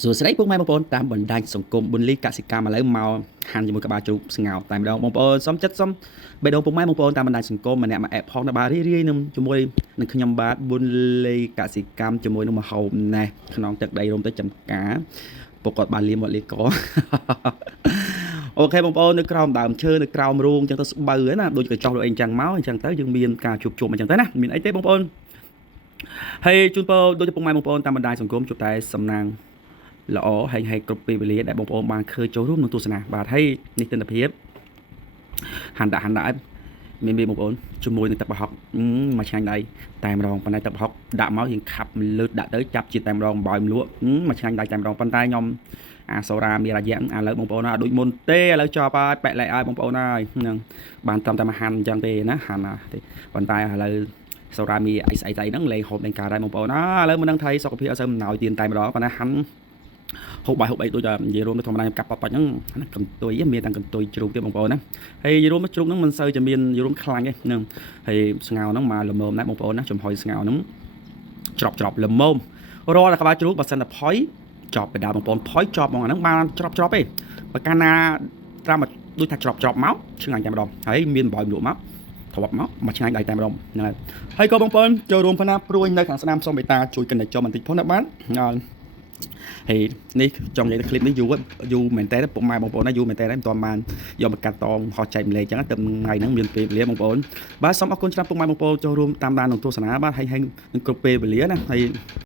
សួស្តីពុកម៉ែបងប្អូនតាមបណ្ដាញសង្គមបុនលីកសិកម្មឥឡូវមកហាន់ជាមួយក្បាលជ្រូកស្ងោរតែម្ដងបងប្អូនសុំចិត្តសុំបេះដូងពុកម៉ែបងប្អូនតាមបណ្ដាញសង្គមម្នាក់មកអេបផងដល់បាទរីនឹងជាមួយនឹងខ្ញុំបាទបុនលីកសិកម្មជាមួយនឹងមហោបណេះក្នុងទឹកដីរំទៅចំការពុកគាត់បានលៀមមកលីកអូខេបងប្អូននៅក្រោមដើមឈើនៅក្រោមរូងអញ្ចឹងទៅស្បូវណាដូចកញ្ចុះលោកអីអញ្ចឹងមកអញ្ចឹងទៅយើងមានការជួបជុំអញ្ចឹងទៅណាមានអីទេបងប្អូនហើយជូនពរដូចពុកម៉ែបងប្អូនតាមបណ្ដាញសង្គមជួបតែសំណាងល្អហើយគ្រប់ពេលវេលាដែលបងប្អូនបានឃើញចូលរួមក្នុងទស្សនាបាទហើយនេះទិដ្ឋភាពហាន់ដាក់មានបងប្អូនជាមួយនឹងទឹកប្រហុកមកឆ្ងាញ់ដែរតែម្ដងប៉ុន្តែទឹកប្រហុកដាក់មកយើងខាប់លើតដាក់ទៅចាប់ជាតិតែម្ដងបើមលក់មកឆ្ងាញ់ដែរតែម្ដងប៉ុន្តែខ្ញុំអាសូរ៉ាមានរយៈឥឡូវបងប្អូនណាដូចមុនទេឥឡូវចប់ហើយបែកលែកឲ្យបងប្អូនហើយហ្នឹងបានត្រឹមតែមកហាន់អញ្ចឹងទេណាហាន់ណាទេប៉ុន្តែឥឡូវសូរ៉ាមីអីស្អីហ្នឹងលេងហូបលេងការដែរបងប្អូនណាឥឡូវមិនដឹងថៃសុខភាពអត់សូវអំណោយទៀនតែម្ដងប៉ុន្តែហាន់ហូបបាយហូបអីដូចតែនិយាយរួមទៅធម្មតាខ្ញុំកាប់ប៉ាត់ហ្នឹងអាកន្ទុយមានតែកន្ទុយជ្រូកទេបងប្អូនណាហើយនិយាយរួមមកជ្រូកហ្នឹងមិនសូវតែមាននិយាយរួមខ្លាញ់ទេហ្នឹងហើយស្ងោរហ្នឹងមកល្មមណាបងប្អូនណាចំហុយស្ងោរហ្នឹងច្រប់ល្មមរាល់តែក្បាលជ្រូកបើសិនតែផុយចប់បដាបងប្អូនផុយចប់ហ្មងអាហ្នឹងបានច្រប់ទេបើកាលណាត្រាំដូចថាច្រប់មកឆ្ងាញ់តែម្ដងហើយមានបបរលក់មកធ្លាប់មកឆ្ងាញ់ដៃតែម្ដងហ្នឹងហើយក៏បងប្អូនចូលរួមផងណាព្រួយនៅខាងស្នាមសុំបេតាជួយ connect ចុះបន្តិចផងណាបាទហើយនេះចង់និយាយទៅคลิปនេះយូរមែនតើពុកម៉ែបងប្អូនណាយូរមែនតើមិនទាន់បានយកមកកាត់តងហោះចែកម្លែកចឹងទៅថ្ងៃហ្នឹងមានពេលវេលាបងប្អូនបាទសូមអរគុណច្រើនពុកម៉ែបងប្អូនចូលរួមតាមដានក្នុងទស្សនាបាទហើយនឹងគ្រប់ពេលវេលាណាហើយ